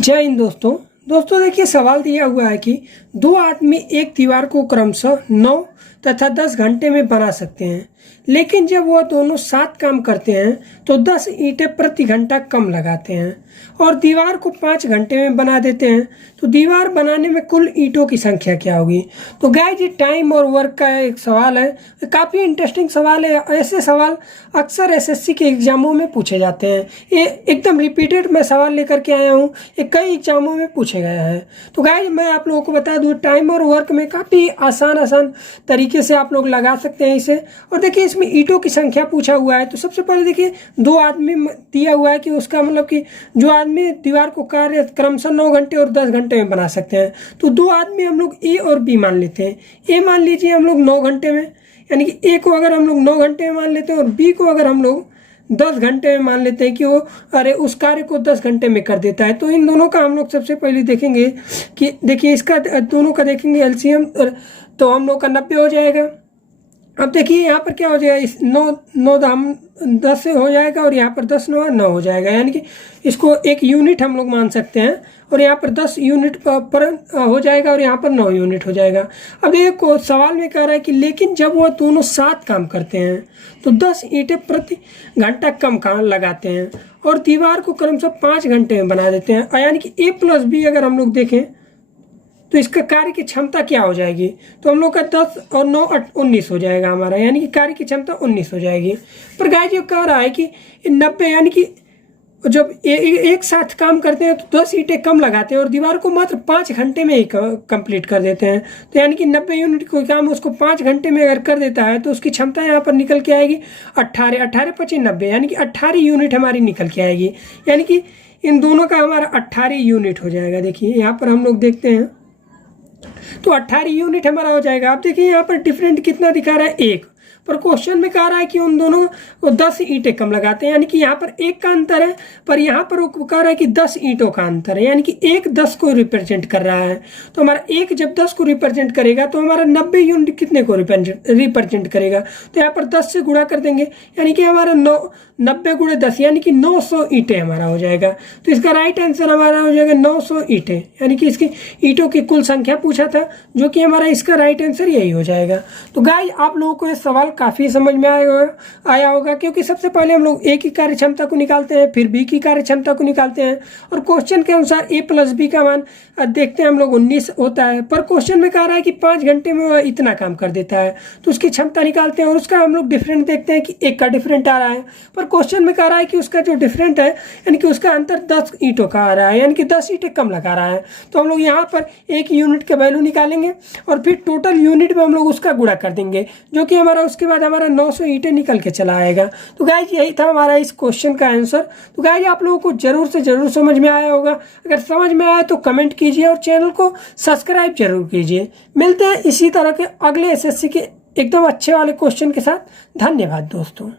जय हिंद दोस्तों। देखिए सवाल दिया हुआ है कि दो आदमी एक दीवार को क्रमशः 9 तथा 10 घंटे में बना सकते हैं, लेकिन जब वह दोनों साथ काम करते हैं तो 10 ईंटें प्रति घंटा कम लगाते हैं और दीवार को 5 घंटे में बना देते हैं। तो दीवार बनाने में कुल ईंटों की संख्या क्या होगी। तो गाइस ये टाइम और वर्क का एक सवाल है, काफ़ी इंटरेस्टिंग सवाल है। ऐसे सवाल अक्सर एसएससी के एग्जामों में पूछे जाते हैं। ये एकदम रिपीटेड मैं सवाल लेकर के आया हूँ, ये कई एग्जामों में पूछे गए हैं। तो गाइस मैं आप लोगों को बता दूँ, टाइम और वर्क में काफ़ी आसान तरीके से आप लोग लगा सकते हैं इसे। और देखिए इसमें ईंटों की संख्या पूछा हुआ है, तो सबसे पहले देखिए दो आदमी दिया हुआ है कि उसका मतलब कि जो आदमी दीवार को कार्य क्रमशः 9 घंटे और 10 घंटे में बना सकते हैं। तो दो आदमी हम लोग ए और बी मान लेते हैं। ए मान लीजिए हम लोग 9 घंटे में, यानी कि ए को अगर हम लोग 9 घंटे में मान लेते हैं और बी को अगर हम लोग 10 घंटे में मान लेते हैं कि वो उस कार्य को 10 घंटे में कर देता है। तो इन दोनों का हम लोग सबसे पहले देखेंगे कि देखिए इसका दोनों का देखेंगे एलसीएम, तो हम लोग का 90 हो जाएगा। अब देखिए यहाँ पर क्या हो जाएगा, इस 9 दाम 10 से हो जाएगा और यहाँ पर 10 9 हो जाएगा, यानी कि इसको एक यूनिट हम लोग मान सकते हैं। और यहाँ पर 10 यूनिट पर हो जाएगा और यहाँ पर 9 यूनिट हो जाएगा। अब एक सवाल में कह रहा है कि लेकिन जब वह दोनों साथ काम करते हैं तो 10 ईंटें प्रति घंटा कम काम लगाते हैं और दीवार को क्रमशः 5 घंटे में बना देते हैं। यानी कि ए प्लस बी अगर हम लोग देखें तो इसका कार्य की क्षमता क्या हो जाएगी, तो हम लोग का 10 और 9 19 हो जाएगा हमारा, यानी कि कार्य की क्षमता 19 हो जाएगी। पर गाइस ये कह रहा है कि 90, यानी कि जब एक साथ काम करते हैं तो 10 ईंटें कम लगाते हैं और दीवार को मात्र 5 घंटे में ही कंप्लीट कर देते हैं। तो यानी कि 90 यूनिट कोई काम उसको 5 घंटे में अगर कर देता है तो उसकी क्षमता यहाँ पर निकल के आएगी 18 25 90, यानी कि 18 यूनिट हमारी निकल के आएगी। यानी कि इन दोनों का हमारा 18 यूनिट हो जाएगा। देखिए यहाँ पर हम लोग देखते हैं तो 18 यूनिट हमारा हो जाएगा। आप देखिए यहाँ पर डिफरेंट कितना दिखा रहा है, 1, पर क्वेश्चन में कह रहा है कि उन दोनों को 10 ईंटें कम लगाते हैं, यानी कि यहाँ पर 1 का अंतर है, पर यहाँ पर वो कह रहा है कि 10 ईंटों का अंतर है, यानी कि 1 10 को रिप्रेजेंट कर रहा है। तो हमारा 1 जब 10 को रिप्रेजेंट करेगा तो हमारा 90 यूनिट कितने को रिप्रेजेंट करेगा, तो यहाँ पर 10 से गुणा कर देंगे, यानी कि हमारा 90 गुणे 10 यानी कि 900 ईंटें हमारा हो जाएगा। तो इसका राइट आंसर हमारा हो जाएगा 900 ईंटें, यानी कि इसकी ईंटों की कुल संख्या पूछा था, जो कि हमारा इसका राइट आंसर यही हो जाएगा। तो गाइस आप लोगों को ये सवाल काफ़ी समझ में आया होगा, क्योंकि सबसे पहले हम लोग ए की कार्य क्षमता को निकालते हैं, फिर बी की कार्य क्षमता को निकालते हैं और क्वेश्चन के अनुसार ए प्लस बी का मान देखते हैं हम लोग 19 होता है। पर क्वेश्चन में कह रहा है कि 5 घंटे में वह इतना काम कर देता है, तो उसकी क्षमता निकालते हैं और उसका हम लोग डिफरेंट देखते हैं कि 1 का डिफरेंट आ रहा है। पर क्वेश्चन में कह रहा है कि उसका जो डिफरेंट है, यानी कि उसका अंतर 10 ईंटों का आ रहा है, यानी कि 10 ईंटें कम लगा रहा है। तो हम लोग यहाँ पर 1 यूनिट का वैल्यू निकालेंगे और फिर टोटल यूनिट में हम लोग उसका गुणा कर देंगे, जो कि हमारा उसके बाद हमारा 900 ईंटें निकल के चला आएगा। तो गाइस यही था हमारा इस क्वेश्चन का आंसर। तो गाइस आप लोगों को जरूर से जरूर समझ में आया होगा। अगर समझ में आया तो कमेंट कीजिए और चैनल को सब्सक्राइब जरूर कीजिए। मिलते हैं इसी तरह के अगले एसएससी के एकदम अच्छे वाले क्वेश्चन के साथ। धन्यवाद दोस्तों।